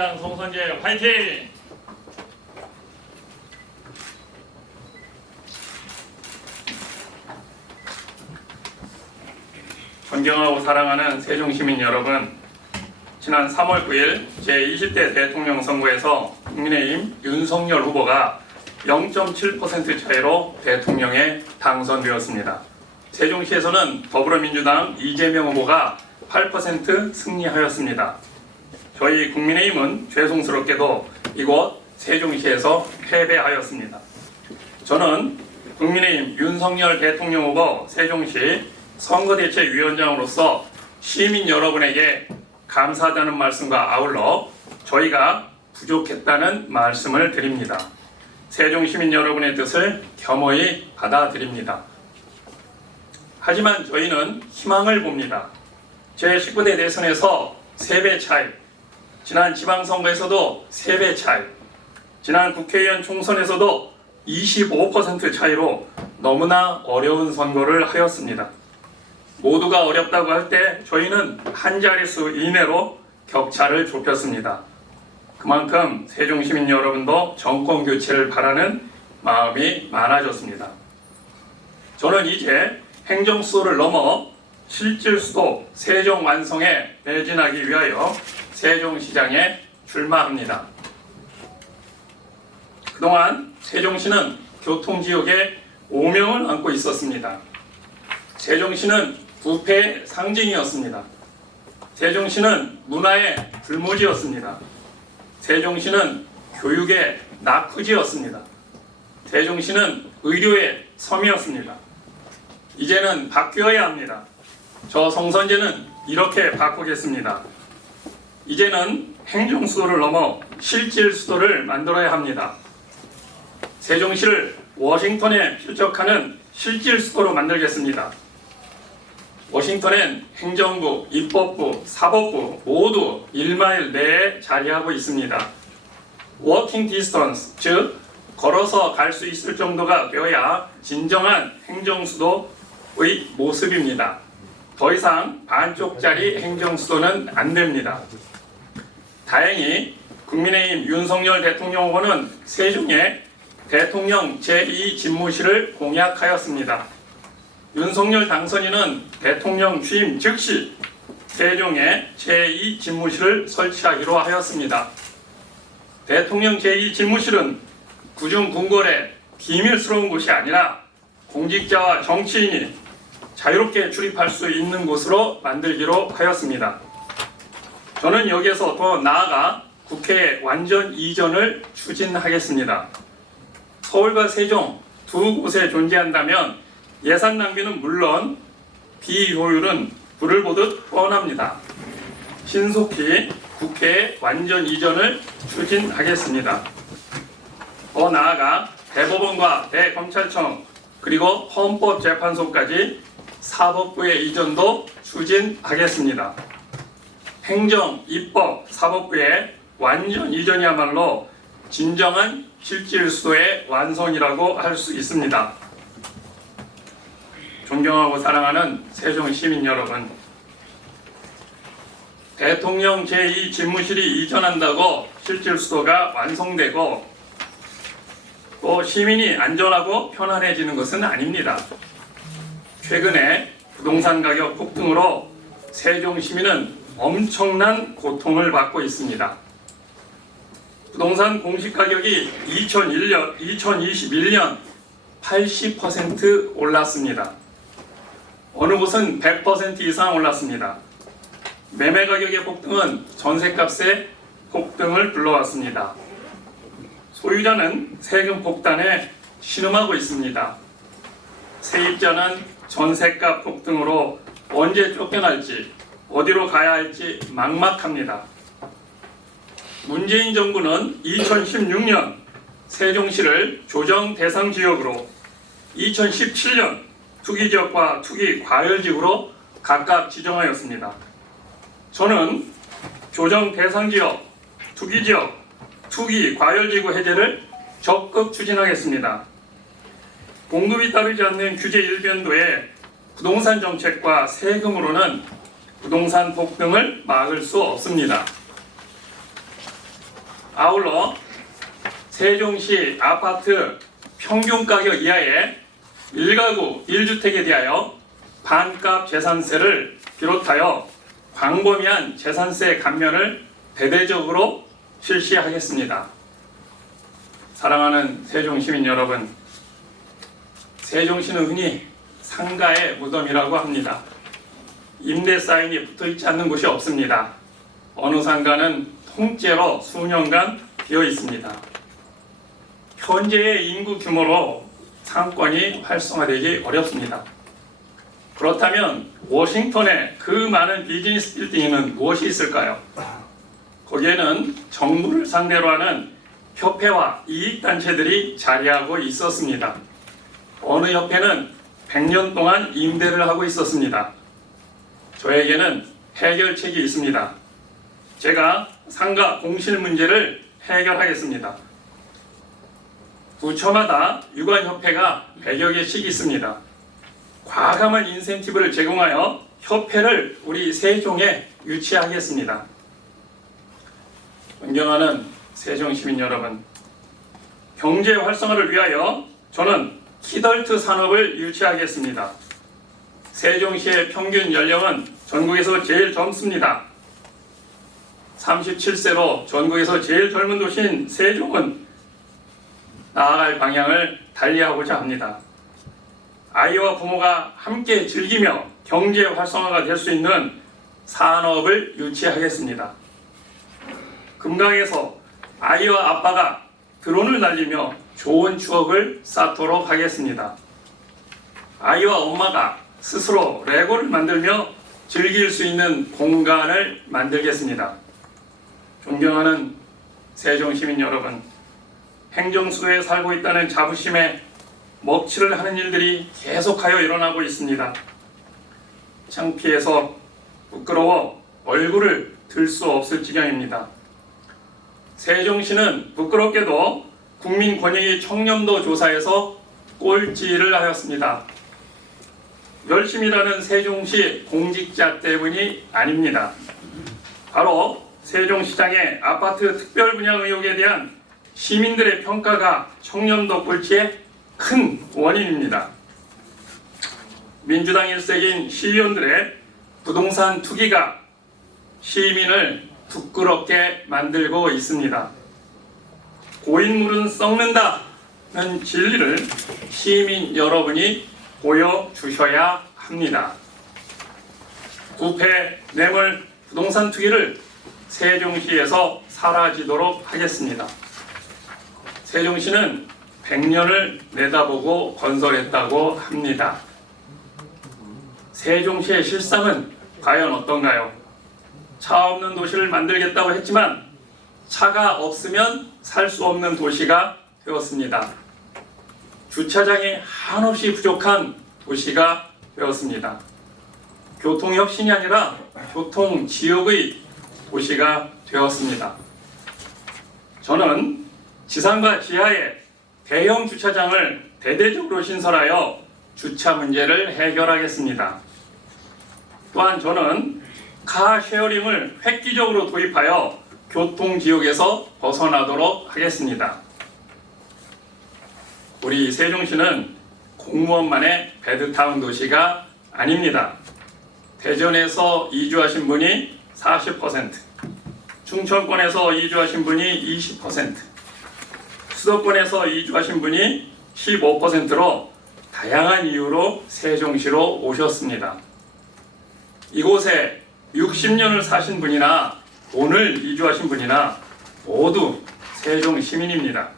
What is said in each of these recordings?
부위원장 송선재 화이팅! 존경하고 사랑하는 세종시민 여러분, 지난 3월 9일 제20대 대통령 선거에서 국민의힘 윤석열 후보가 0.7% 차이로 대통령에 당선되었습니다. 세종시에서는 더불어민주당 이재명 후보가 8% 승리하였습니다. 저희 국민의힘은 죄송스럽게도 이곳 세종시에서 패배하였습니다. 저는 국민의힘 윤석열 대통령 후보 세종시 선거대책위원장으로서 시민 여러분에게 감사하다는 말씀과 아울러 저희가 부족했다는 말씀을 드립니다. 세종시민 여러분의 뜻을 겸허히 받아들입니다. 하지만 저희는 희망을 봅니다. 제19대 대선에서 3배 차이, 지난 지방선거에서도 3배 차이, 지난 국회의원 총선에서도 25% 차이로 너무나 어려운 선거를 하였습니다. 모두가 어렵다고 할 때 저희는 한 자릿수 이내로 격차를 좁혔습니다. 그만큼 세종시민 여러분도 정권 교체를 바라는 마음이 많아졌습니다. 저는 이제 행정수도를 넘어 실질수도 세종 완성에 매진하기 위하여 세종시장에 출마합니다. 그동안 세종시는 교통지역의 오명을 안고 있었습니다. 세종시는 부패의 상징이었습니다. 세종시는 문화의 불모지였습니다. 세종시는 교육의 낙후지였습니다. 세종시는 의료의 섬이었습니다. 이제는 바뀌어야 합니다. 저 송선재는 이렇게 바꾸겠습니다. 이제는 행정수도를 넘어 실질수도를 만들어야 합니다. 세종시를 워싱턴에 필적하는 실질수도로 만들겠습니다. 워싱턴엔 행정부, 입법부, 사법부 모두 1마일 내에 자리하고 있습니다. 워킹 디스턴스, 즉 걸어서 갈 수 있을 정도가 되어야 진정한 행정수도의 모습입니다. 더 이상 반쪽짜리 행정수도는 안 됩니다. 다행히 국민의힘 윤석열 대통령 후보는 세종에 대통령 제2집무실을 공약하였습니다. 윤석열 당선인은 대통령 취임 즉시 세종에 제2집무실을 설치하기로 하였습니다. 대통령 제2집무실은 구중궁궐의 비밀스러운 곳이 아니라 공직자와 정치인이 자유롭게 출입할 수 있는 곳으로 만들기로 하였습니다. 저는 여기에서 더 나아가 국회의 완전 이전을 추진하겠습니다. 서울과 세종 두 곳에 존재한다면 예산 낭비는 물론 비효율은 불을 보듯 뻔합니다. 신속히 국회의 완전 이전을 추진하겠습니다. 더 나아가 대법원과 대검찰청 그리고 헌법재판소까지 사법부의 이전도 추진하겠습니다. 행정, 입법, 사법부의 완전 이전이야말로 진정한 실질수도의 완성이라고 할 수 있습니다. 존경하고 사랑하는 세종 시민 여러분, 대통령 제2집무실이 이전한다고 실질수도가 완성되고 또 시민이 안전하고 편안해지는 것은 아닙니다. 최근에 부동산 가격 폭등으로 세종 시민은 엄청난 고통을 받고 있습니다. 부동산 공시가격이 2021년 80% 올랐습니다. 어느 곳은 100% 이상 올랐습니다. 매매 가격의 폭등은 전세값의 폭등을 불러왔습니다. 소유자는 세금 폭탄에 신음하고 있습니다. 세입자는 전세값 폭등으로 언제 쫓겨날지 어디로 가야 할지 막막합니다. 문재인 정부는 2016년 세종시를 조정 대상 지역으로 2017년 투기지역과 투기과열지구로 각각 지정하였습니다. 저는 조정 대상 지역, 투기지역, 투기과열지구 해제를 적극 추진하겠습니다. 공급이 따르지 않는 규제 일변도에 부동산 정책과 세금으로는 부동산 폭등을 막을 수 없습니다. 아울러 세종시 아파트 평균가격 이하의 1가구 1주택에 대하여 반값 재산세를 비롯하여 광범위한 재산세 감면을 대대적으로 실시하겠습니다. 사랑하는 세종시민 여러분, 세종시는 흔히 상가의 무덤이라고 합니다. 임대 사인이 붙어있지 않는 곳이 없습니다. 어느 상가는 통째로 수년간 비어 있습니다. 현재의 인구 규모로 상권이 활성화되기 어렵습니다. 그렇다면 워싱턴에 그 많은 비즈니스 빌딩에는 무엇이 있을까요? 거기에는 정부를 상대로 하는 협회와 이익단체들이 자리하고 있었습니다. 어느 협회는 100년 동안 임대를 하고 있었습니다. 저에게는 해결책이 있습니다. 제가 상가 공실 문제를 해결하겠습니다. 부처마다 유관협회가 100여 개씩 있습니다. 과감한 인센티브를 제공하여 협회를 우리 세종에 유치하겠습니다. 존경하는 세종시민 여러분, 경제 활성화를 위하여 저는 키덜트 산업을 유치하겠습니다. 세종시의 평균 연령은 전국에서 제일 젊습니다. 37세로 전국에서 제일 젊은 도시인 세종은 나아갈 방향을 달리하고자 합니다. 아이와 부모가 함께 즐기며 경제 활성화가 될 수 있는 산업을 유치하겠습니다. 금강에서 아이와 아빠가 드론을 날리며 좋은 추억을 쌓도록 하겠습니다. 아이와 엄마가 스스로 레고를 만들며 즐길 수 있는 공간을 만들겠습니다. 존경하는 세종시민 여러분, 행정수도에 살고 있다는 자부심에 먹칠을 하는 일들이 계속하여 일어나고 있습니다. 창피해서 부끄러워 얼굴을 들 수 없을 지경입니다. 세종시는 부끄럽게도 국민권익위 청렴도 조사에서 꼴찌를 하였습니다. 열심히 일하는 세종시 공직자 때문이 아닙니다. 바로 세종시장의 아파트 특별 분양 의혹에 대한 시민들의 평가가 청렴도 꼴찌의 큰 원인입니다. 민주당 일색인 시의원들의 부동산 투기가 시민을 부끄럽게 만들고 있습니다. 고인물은 썩는다는 진리를 시민 여러분이 보여주셔야 합니다. 부패, 뇌물, 부동산 투기를 세종시에서 사라지도록 하겠습니다. 세종시는 100년을 내다보고 건설했다고 합니다. 세종시의 실상은 과연 어떤가요? 차 없는 도시를 만들겠다고 했지만 차가 없으면 살 수 없는 도시가 되었습니다. 주차장이 한없이 부족한 도시가 되었습니다. 교통혁신이 아니라 교통지옥의 도시가 되었습니다. 저는 지상과 지하에 대형 주차장을 대대적으로 신설하여 주차 문제를 해결하겠습니다. 또한 저는 카쉐어링을 획기적으로 도입하여 교통지옥에서 벗어나도록 하겠습니다. 우리 세종시는 공무원만의 배드타운 도시가 아닙니다. 대전에서 이주하신 분이 40%, 충청권에서 이주하신 분이 20%, 수도권에서 이주하신 분이 15%로 다양한 이유로 세종시로 오셨습니다. 이곳에 60년을 사신 분이나 오늘 이주하신 분이나 모두 세종 시민입니다.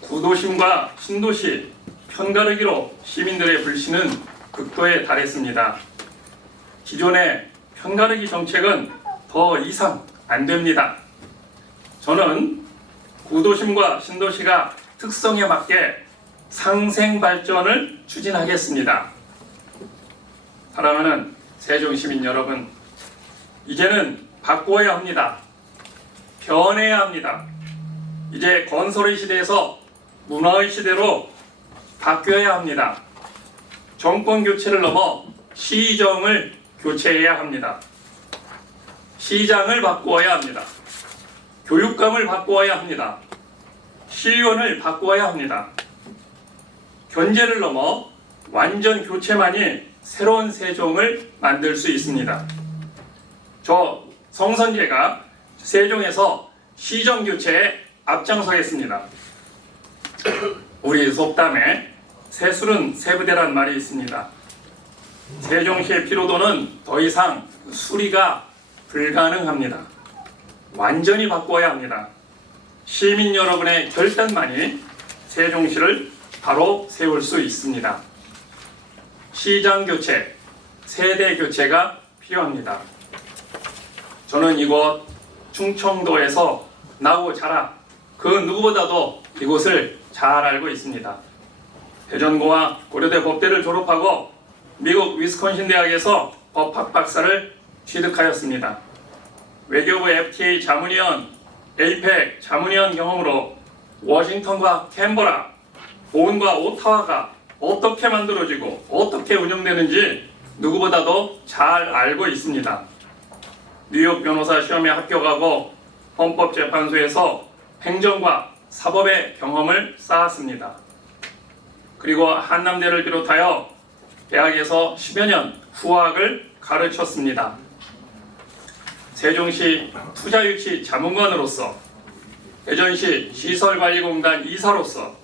구도심과 신도시, 편가르기로 시민들의 불신은 극도에 달했습니다. 기존의 편가르기 정책은 더 이상 안 됩니다. 저는 구도심과 신도시가 특성에 맞게 상생 발전을 추진하겠습니다. 사랑하는 세종시민 여러분, 이제는 바꾸어야 합니다. 변해야 합니다. 이제 건설의 시대에서 문화의 시대로 바뀌어야 합니다. 정권 교체를 넘어 시정을 교체해야 합니다. 시장을 바꾸어야 합니다. 교육감을 바꾸어야 합니다. 시의원을 바꾸어야 합니다. 견제를 넘어 완전 교체만이 새로운 세종을 만들 수 있습니다. 저 성선재가 세종에서 시정 교체에 앞장서겠습니다. 우리 속담에 세술은 세부대란 말이 있습니다. 세종시의 피로도는 더 이상 수리가 불가능합니다. 완전히 바꿔야 합니다. 시민 여러분의 결단만이 세종시를 바로 세울 수 있습니다. 시장 교체, 세대 교체가 필요합니다. 저는 이곳 충청도에서 나고 자라 그 누구보다도 이곳을 잘 알고 있습니다. 대전고와 고려대 법대를 졸업하고 미국 위스콘신 대학에서 법학 박사를 취득하였습니다. 외교부 FTA 자문위원, 에이펙 자문위원 경험으로 워싱턴과 캔버라, 보은과 오타와가 어떻게 만들어지고 어떻게 운영되는지 누구보다도 잘 알고 있습니다. 뉴욕 변호사 시험에 합격하고 헌법재판소에서 행정과 사법의 경험을 쌓았습니다. 그리고 한남대를 비롯하여 대학에서 10여 년 후학을 가르쳤습니다. 세종시 투자유치 자문관으로서, 대전시 시설관리공단 이사로서,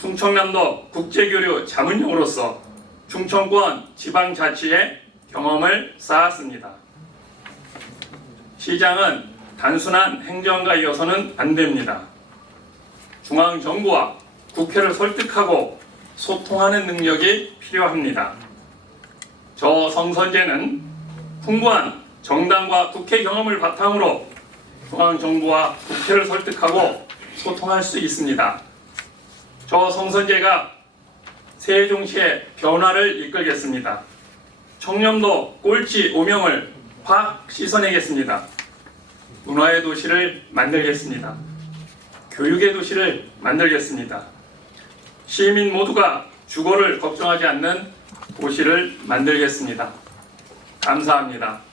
충청남도 국제교류 자문용으로서 충청권 지방자치의 경험을 쌓았습니다. 시장은 단순한 행정가이어서는 안 됩니다. 중앙정부와 국회를 설득하고 소통하는 능력이 필요합니다. 저 성선재는 풍부한 정당과 국회 경험을 바탕으로 중앙정부와 국회를 설득하고 소통할 수 있습니다. 저 성선재가 세종시의 변화를 이끌겠습니다. 청렴도 꼴찌 오명을 확 씻어내겠습니다. 문화의 도시를 만들겠습니다. 교육의 도시를 만들겠습니다. 시민 모두가 주거를 걱정하지 않는 도시를 만들겠습니다. 감사합니다.